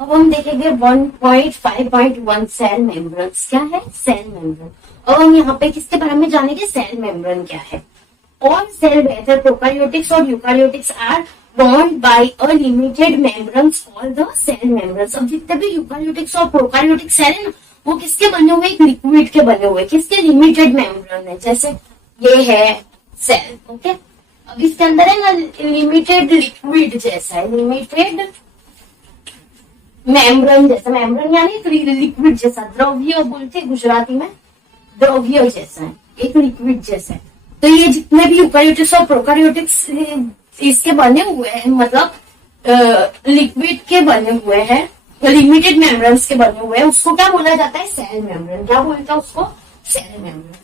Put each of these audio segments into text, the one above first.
अब हम देखेंगे 1.5.1 सेल मेम्ब्रेन्स क्या है, सेल मेम्ब्रेन। अब हम यहाँ पे किसके बारे में जानेंगे, सेल मेम्ब्रेन क्या है। All cell whether prokaryotics or eukaryotics are bound by a limited membranes called the cell membranes। अब जितने भी यूकारियोटिक्स और प्रोकारियोटिक सेल है ना, वो किसके बने हुए, एक लिक्विड के बने हुए, किसके, लिमिटेड मेम्ब्रेन है। जैसे ये है सेल, ओके। अब इसके अंदर है ना लिमिटेड लिक्विड जैसा है, लिमिटेड मेम्ब्रेन जैसा, मेम्ब्रेन यानी लिक्विड जैसा, द्रव्य बोलते गुजराती में, द्रव्य जैसा है, एक लिक्विड जैसा है। तो ये जितने भी यूकारियोटिक्स और प्रोकारियोटिक्स इसके बने हुए हैं, मतलब लिक्विड के बने हुए हैं, लिमिटेड मेम्ब्रेन्स के बने हुए हैं, उसको क्या बोला जाता है, सेल मेम्ब्रेन। क्या बोलता है उसको, सेल मेम्ब्रेन।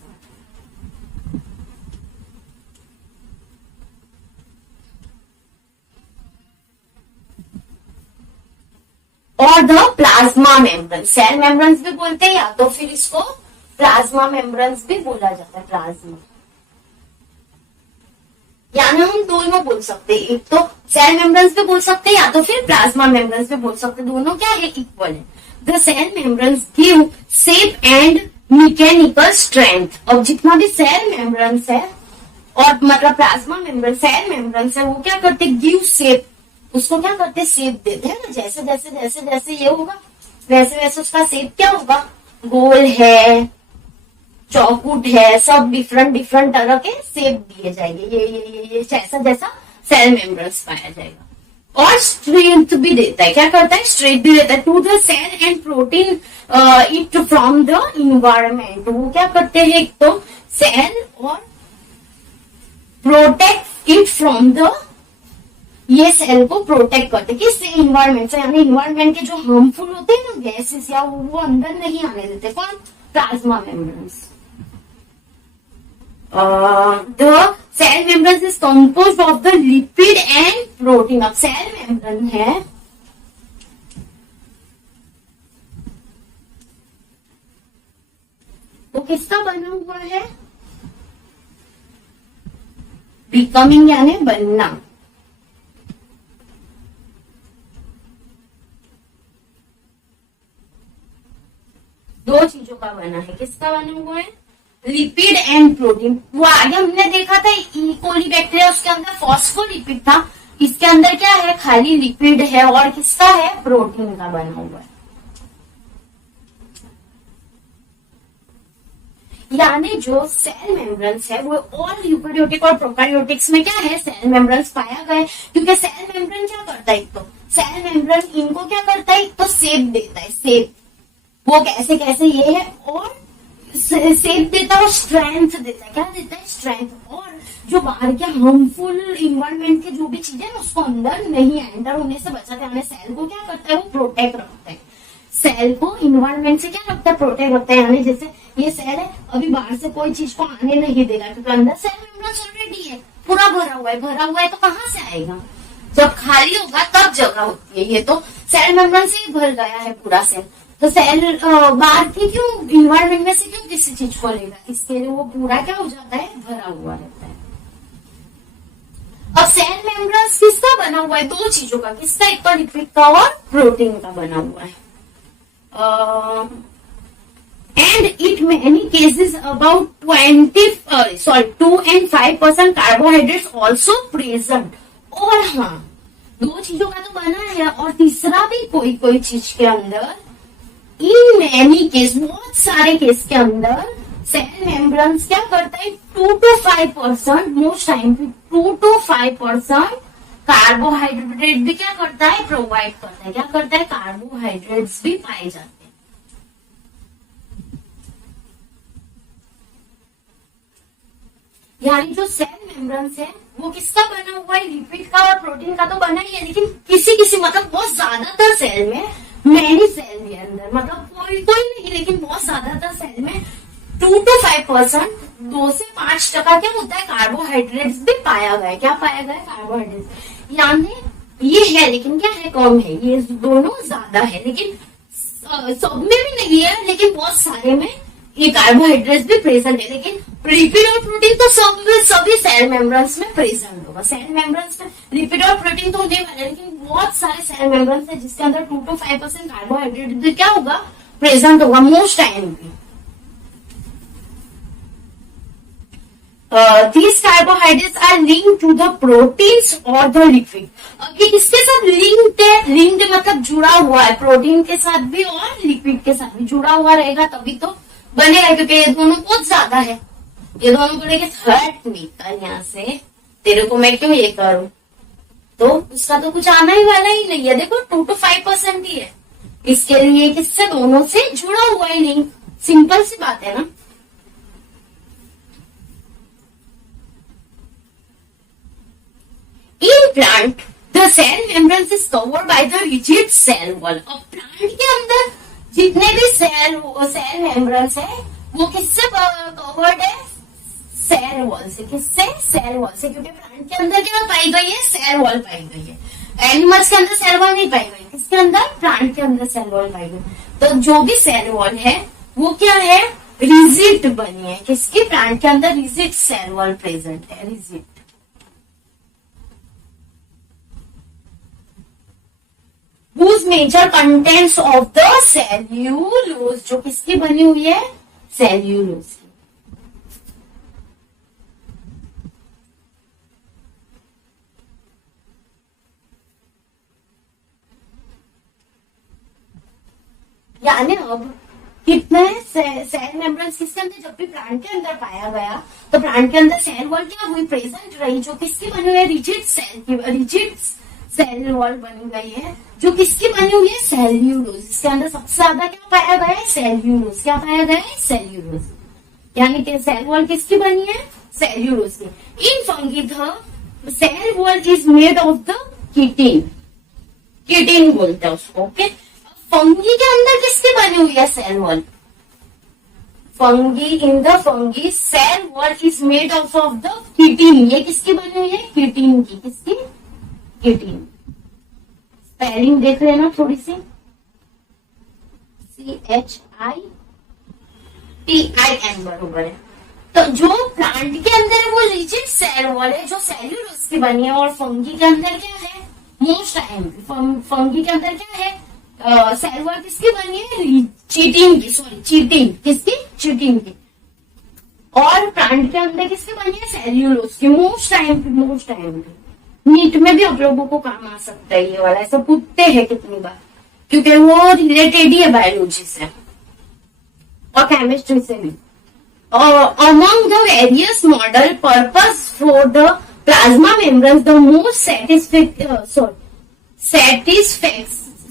और the plasma membrane, cell membranes भी बोलते हैं या तो फिर इसको प्लाज्मा मेम्ब्रेन्स भी बोला जाता है, प्लाज्मा। यानी हम दोनों बोल सकते हैं, एक तो सेल मेम्ब्रेन्स भी बोल सकते हैं या तो फिर प्लाज्मा मेम्ब्रेन्स भी बोल सकते हैं, दोनों क्या है, इक्वल है। The cell membranes give shape and mechanical strength. अब जितना भी सेल मेम्ब्रेन्स है और मतलब प्लाज्मा मेम्ब्रेन, सेल मेम्ब्रेन्स है, वो क्या करते, गिव शेप, उसको क्या करते, शेप देते हैं ना। जैसे जैसे जैसे जैसे ये होगा वैसे वैसे उसका शेप क्या होगा, गोल है, चौकुट है, सब डिफरेंट डिफरेंट तरह के शेप दिए जाएंगे, ये जैसा जैसा सेल मेम्ब्रेन्स पाया जाएगा। और स्ट्रेंथ भी देता है, क्या करता है, स्ट्रेंथ भी देता है to the cell and protein it from the environment. वो क्या करते हैं, एक तो सेल और प्रोटेक्ट इट फ्रॉम द, ये सेल को प्रोटेक्ट करते हैं किससे, इन्वायरमेंट से, यानी इन्वायरमेंट के जो हार्मफुल होते हैं ना गैसेस या वो अंदर नहीं आने देते। कौन, plasma membranes. The cell membrane is composed of the lipid and protein। अब सेल मेम्ब्रेन है तो किसका बना हुआ है, बिकमिंग यानी बनना, दो चीजों का बना है। किसका बना हुआ है, लिपिड एंड प्रोटीन। वो आगे हमने देखा था इकोली बैक्टीरिया, उसके अंदर फॉस्फोलिपिड था, इसके अंदर क्या है, खाली लिपिड है और किसका है, प्रोटीन का बना हुआ है। यानी जो सेल मेम्ब्रेन्स है वो ऑल यूकारियोटिक और प्रोकारियोटिक्स में क्या है, सेल मेम्ब्रेन्स पाया गया है। क्योंकि सेल मेम्ब्रेन क्या करता है, एक तो सेल मेम्ब्रेन इनको क्या करता है, एक तो शेप देता है, शेप, वो कैसे कैसे ये है, और शेप देता है और स्ट्रेंथ देता है। क्या देता है, स्ट्रेंथ। और जो बाहर के हार्मफुल इन्वायरमेंट के जो भी चीजें ना उसको अंदर नहीं एंटर होने से बचाते हैं। सेल को क्या करता है, वो प्रोटेक्ट रखता है, सेल को इन्वायरमेंट से क्या रखता है, प्रोटेक्ट रखता है। यानी जैसे ये सेल है, अभी बाहर से कोई चीज को आने नहीं देगा क्योंकि अंदर सेल मेम्ब्रेन ऑलरेडी है, पूरा भरा हुआ है, भरा हुआ है तो कहाँ से आएगा, जब खाली होगा तब जगह होती है। ये तो सेल मेम्ब्रेन से ही भर गया है पूरा सेल, तो सेल बाहर की क्यों, इन्वायरमेंट में से क्यों किसी चीज को लेगा, इसके लिए वो पूरा क्या हो जाता है, भरा हुआ रहता है। अब सेल मेम्ब्रेन किसका बना हुआ है, दो चीजों का, किसका, एक तो लिपिड का और प्रोटीन का बना हुआ है। And it many cases about 2 and 5% carbohydrates also present. और हाँ, दो चीजों का तो बना है और तीसरा भी कोई कोई चीज के अंदर, इन मैनी केस, बहुत सारे केस के अंदर सेल मेम्ब्रेन्स क्या करता है, 2 to 5%, most time 2 to 5% carbohydrate भी क्या करता है, प्रोवाइड करता है। क्या करता है, कार्बोहाइड्रेट्स भी पाए जाते हैं। यानी जो सेल मेम्ब्रेन्स है वो किसका बना हुआ है, लिपिड का और प्रोटीन का तो बना ही है, लेकिन किसी किसी मतलब बहुत ज्यादातर सेल में, मैनी सेल के अंदर, मतलब कोई कोई नहीं लेकिन बहुत ज्यादातर सेल में 2 to 5%, 2 से 5% क्या होता है, कार्बोहाइड्रेट्स भी पाया गया है। क्या पाया गया है, कार्बोहाइड्रेट्स। यानी ये है लेकिन क्या है, कम है, ये दोनों ज्यादा है लेकिन सब में भी नहीं है, लेकिन बहुत सारे में ये कार्बोहाइड्रेट्स भी प्रेजेंट है। लेकिन लिपिड और प्रोटीन तो सभी सेल मेम्ब्रेन्स में प्रेजेंट होगा। सेल मेम्ब्रेन्स में लिपिड और प्रोटीन तो होने वाले, लेकिन बहुत सारे सेल मेम्ब्रेन है जिसके अंदर 2 to 5% कार्बोहाइड्रेट क्या होगा, प्रेजेंट होगा मोस्ट टाइम भी। These carbohydrates are linked to the proteins or the lipid। अब ये किसके साथ लिंक्ड है, लिंक्ड मतलब जुड़ा हुआ है, प्रोटीन के साथ भी और लिपिड के साथ भी जुड़ा हुआ रहेगा तभी तो बनेगा, क्योंकि ये दोनों बहुत ज्यादा है, ये दोनों बनेंगे। हट निकल यहाँ से, तेरे को मैं क्यों ये करूं, तो उसका तो कुछ आना ही वाला ही नहीं है। देखो 2 to 5% ही है, इसके लिए किससे, दोनों से जुड़ा हुआ है लिंक, सिंपल सी बात है ना। In plant, the cell membrane is covered by the rigid cell wall। अब प्लांट के अंदर जितने भी सेल मेम्ब्रेन है वो किससे कवर्ड है, सेल वॉल से। किससे, सेल वॉल से, क्योंकि प्लांट के अंदर क्या पाई गई है, सेल वॉल पाई गई है। एनिमल्स के अंदर सेल वॉल नहीं पाई गई, किसके अंदर, प्लांट के अंदर सेल वॉल पाई गई। तो जो भी सेल वॉल है वो क्या है, रिजिड बनी है, किसकी, प्लांट के अंदर रिजिड सेल वॉल प्रेजेंट है, rigid. Whose major contents of the cellulose, जो किसकी बनी हुई है, सेल्यूलोज की। यानी अब कितने सेल मेम्ब्रेन्स किसके अंदर, जब भी प्लांट के अंदर पाया गया तो प्लांट के अंदर सेल वॉल क्या हुई, प्रेजेंट रही, जो किसकी बनी हुई है, रिजिड सेल की, रिजिड सेल वॉल बनी गई है, जो किसकी बनी हुई है, सेल्यूलोज। इसके अंदर सबसे ज्यादा क्या पाया गया है, सेल्यूलोज। क्या पाया गया है, सेल्यूलोज। यानी कि सेल वॉल किसकी बनी है, सेल्यूलोज की। In fungi the cell wall is made of the chitin, chitin बोलते हैं उसको। ओके, फंगी के अंदर किसकी बनी हुई है, cell wall. Fungi, in the fungi cell wall is made of the chitin. ये किसकी बनी हुई है, किटिन की। किसकी, किटिन। स्पेलिंग देख लेना थोड़ी सी, CHITIN बरोबर है। तो जो प्लांट के अंदर है वो रिजिड सेल वॉल है, जो सेल्यूलोज की बनी है, और फंगी के अंदर क्या है, मोस्ट टाइम फंगी के अंदर क्या है, सेल वॉल किसकी बनी है, चीटिन की, सॉरी चीटिन, किसकी, चीटिन की। और प्लांट के अंदर किसकी बनी है, सेल्यूलोज की, मोस्ट टाइम की। नीट में भी आप लोगों को काम आ सकता है ये वाला, ऐसा पूछते हैं कितनी बार, क्योंकि वो रिलेटेड ही है बायोलॉजी से और केमिस्ट्री से भी। Among the various model purpose for the plasma membranes the most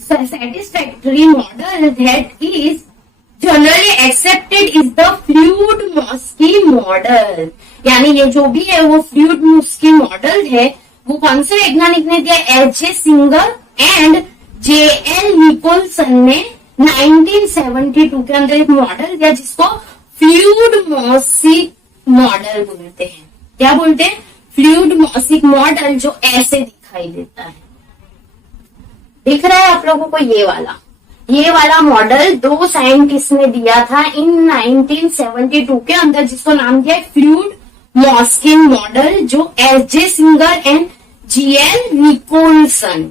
satisfactory model that is generally accepted is the fluid mosaic model. यानी ये जो भी है वो फ्लूइड-मॉस्की मॉडल है। वो कौन से वैज्ञानिक ने दिया, H.J. Singer and J.L. Nicolson ने 1972 के अंदर एक मॉडल दिया जिसको फ्लूइड-मॉस्की मॉडल बोलते हैं। क्या बोलते हैं, फ्लूइड-मॉस्की मॉडल, जो ऐसे दिखाई देता है। दिख रहा है आप लोगों को ये वाला मॉडल दो साइंटिस्ट ने दिया था इन 1972 के अंदर, जिसको नाम दिया फ्लूइड-मॉस्की मॉडल, जो H.J. Singer and J.L. Nicolson.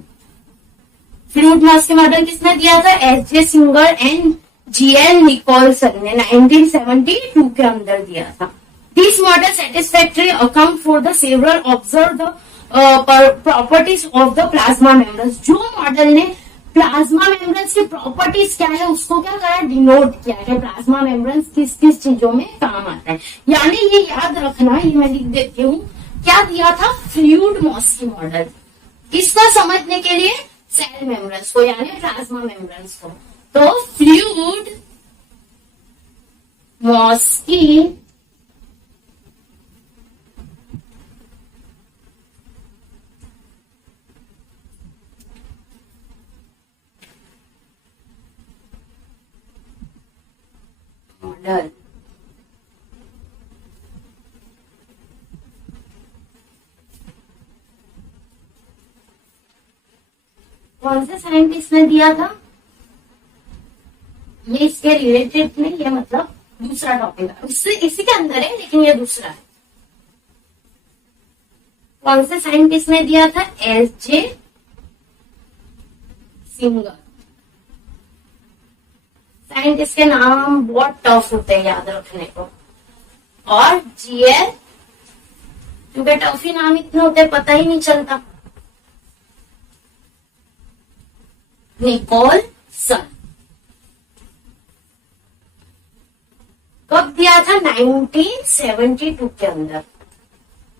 फ्लूइड-मॉस्की मॉडल किसने दिया था, H.J. Singer and J.L. Nicolson ने 1972 के अंदर दिया था। This model satisfactory account for the several observe properties of the plasma membranes. जो मॉडल ने प्लाज्मा मेम्ब्रेन्स की प्रॉपर्टीज क्या है उसको क्या करा, डिनोट किया है, प्लाज्मा मेम्ब्रेन्स किस किस चीजों में काम आता है। यानी ये याद रखना, ये मैं लिख देती हूँ, क्या दिया था, फ्लूइड-मॉस्की मॉडल। किसको समझने के लिए, सेल मेम्ब्रेन्स को, यानी प्लाज्मा मेम्ब्रेन्स को। तो फ्लूइड-मॉस्की मॉडल कौन से साइंटिस्ट ने दिया था, ये इसके रिलेटेड नहीं, ये मतलब दूसरा टॉपिक है, उससे इसी के अंदर है लेकिन ये दूसरा है। कौन से साइंटिस्ट ने दिया था, H.J. सिंगर। साइंटिस्ट के नाम बहुत टफ होते हैं याद रखने को। और जीएल, क्योंकि टफ ही नाम इतने होते हैं पता ही नहीं चलता। निकोलसन कब दिया था? 1972 के अंदर।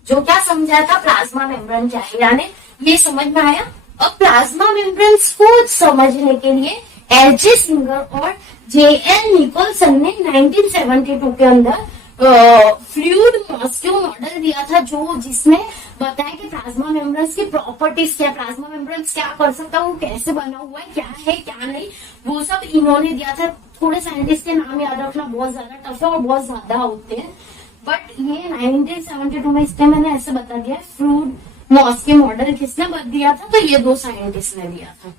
जो क्या समझा था? प्लाज्मा मेम्ब्रेन क्या है, यानी ये समझ में आया। अब प्लाज्मा मेम्ब्रेन्स को समझने के लिए एलजे सिंगर और जेएल निकोलसन ने 1972 के अंदर फ्लूइड मॉस्क्यू मॉडल दिया था, जो जिसमें बताया कि प्लाज्मा मेम्ब्रेन्स की प्रॉपर्टीज क्या, प्लाज्मा मेम्ब्रेन्स क्या कर सकता है, वो कैसे बना हुआ है, क्या है क्या नहीं, वो सब इन्होंने दिया था। थोड़े साइंटिस्ट के नाम याद रखना बहुत ज्यादा टफ है और बहुत ज्यादा होते हैं, बट ये 1972 में इसलिए मैंने ऐसे बता दिया। फ्लूइड मॉस्क्यू मॉडल किसने दिया था? तो ये दो साइंटिस्ट ने दिया था।